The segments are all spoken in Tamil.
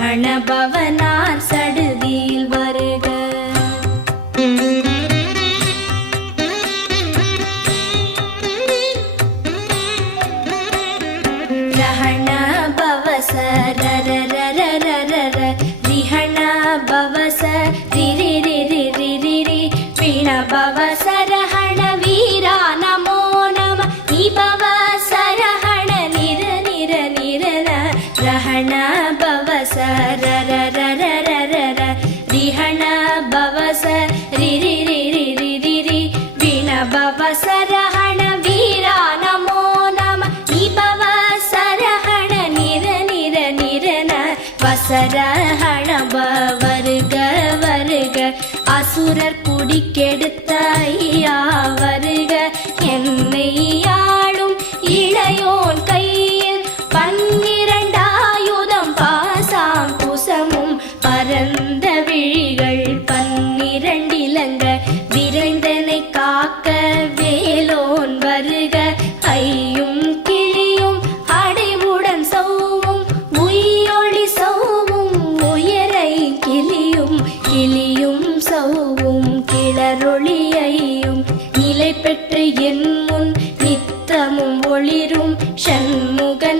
गणभवना அசர ஹணப வருக. வருக அசுரர் குடிக்கெடுத்த ഷൺമുഖൻ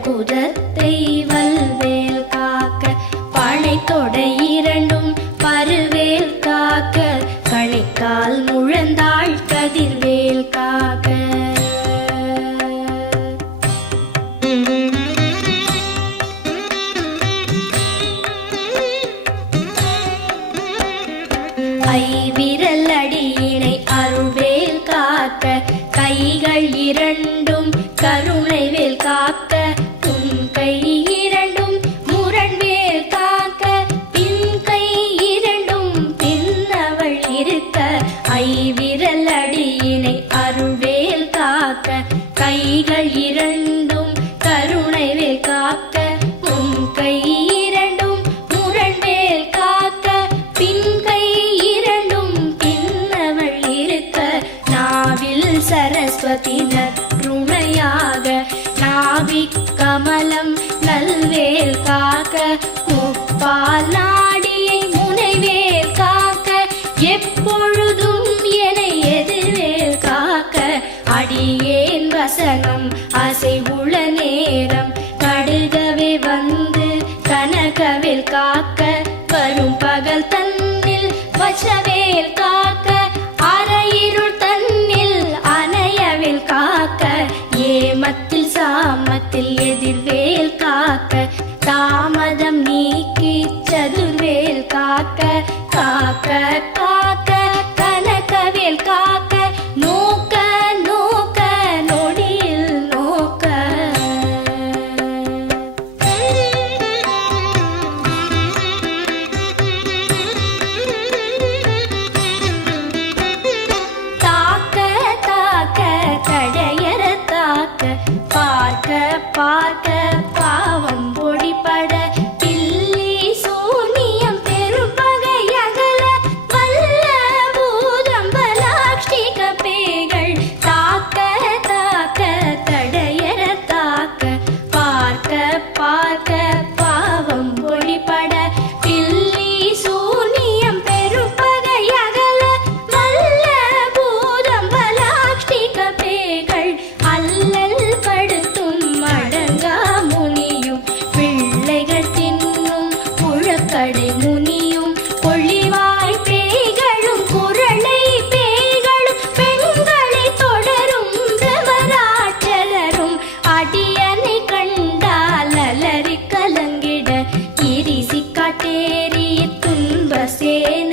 குதத்தை வல்வேல் காக்க பனை காக்க கைகள் இரண்டு llena.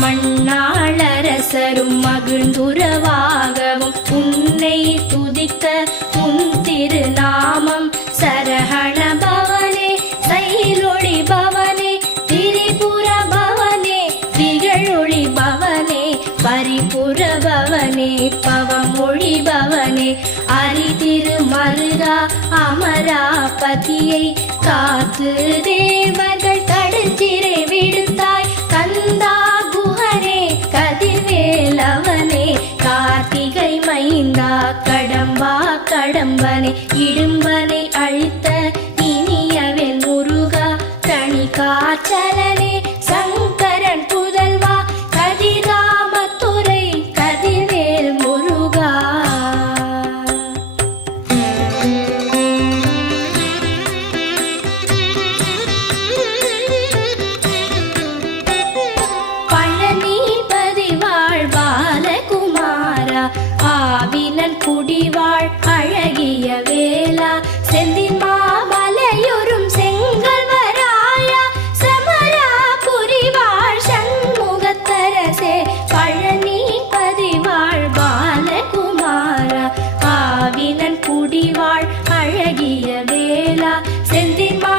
மண்ணாளரசரும் மகிழ்ந்துறவா? காற்றலை తెలియవేలా సెంతిమా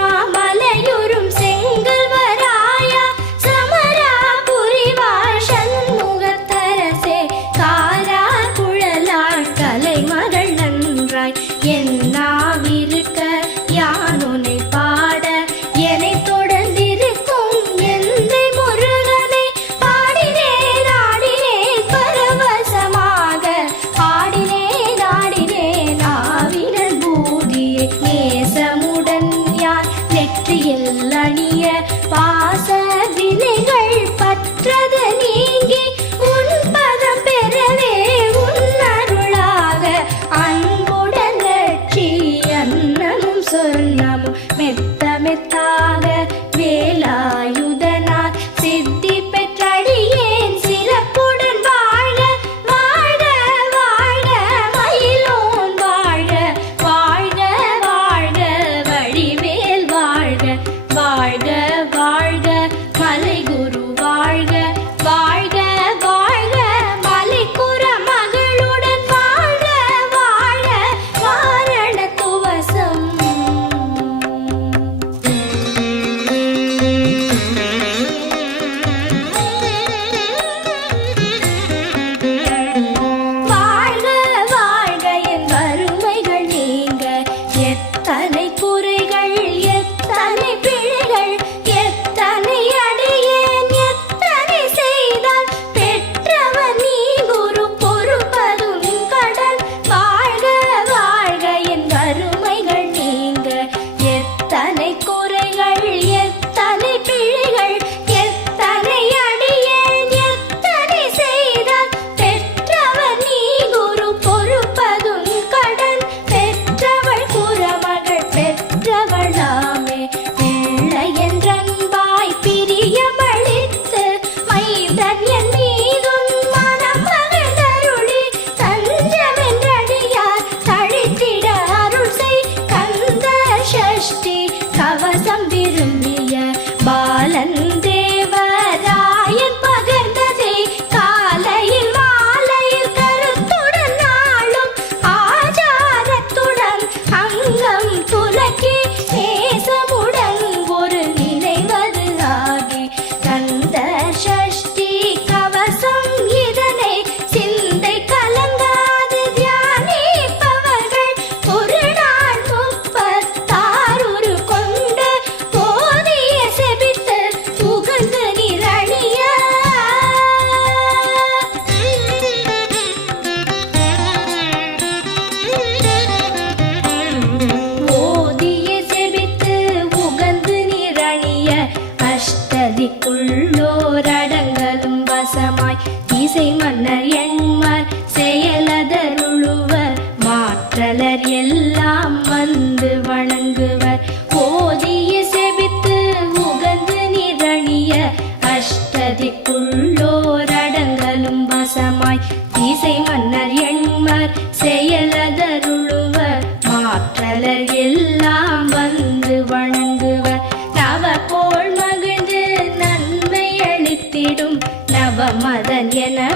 என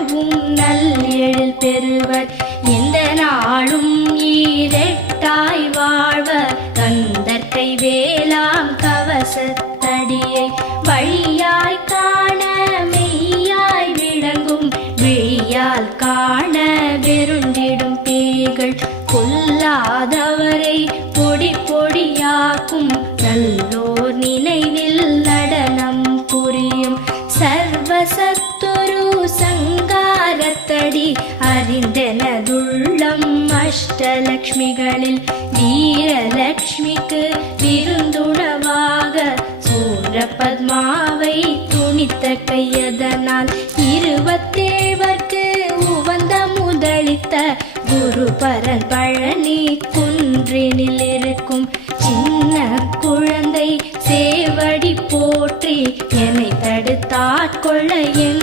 அஷ்டலக்ஷ்மிகளில் வீரலக்ஷ்மிக்கு விருந்துணவாக. சூர பத்மாவை துணித்த கையதனால் இருபத்தேவர்க்கு உவந்த முதலித்த குரு பரன் பழனி குன்றினில் இருக்கும் சின்ன குழந்தை சேவடி போற்றி என்னை தடுத்தாட்கொள்ள என்